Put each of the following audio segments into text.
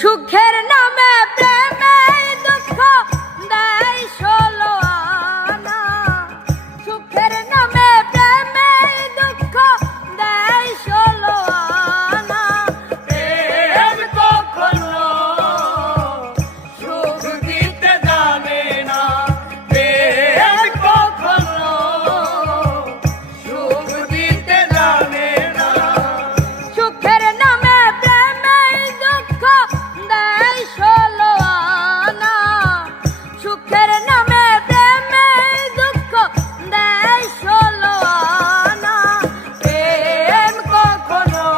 সুখের নামে প্রেমে দুঃখ দেয় ষোলো আনা। সুখের নামে প্রেমে দুঃখ দেয় ষোলো আনা। প্রেম কখনো সুখ দিতে জানে না, প্রেম কখনো সুখ দিতে জানে না। সুখের নামে প্রেমে দুঃখ দেয় ষোলো আনা। সুখের নামে প্রেমে দুঃখ দেয় ষোলো আনা। প্রেম কখনো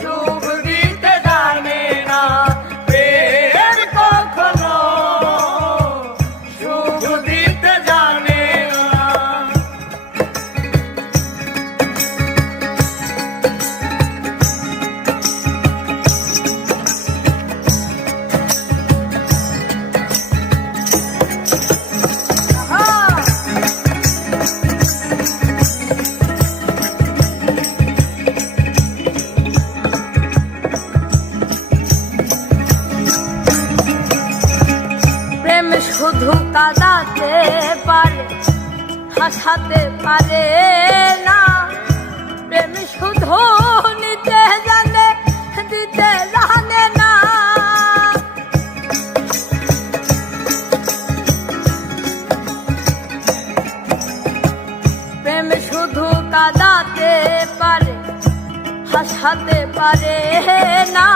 সুখ দিতে জানে না, প্রেম কখনো সুখ দিতে জানে না। প্রেম শুধু কাঁদাতে পারে, হাসাতে পারে না। প্রেম শুধু নিতে জানে, দিতে জানে না। প্রেম শুধু কাঁদাতে পারে, হাসাতে পারে না।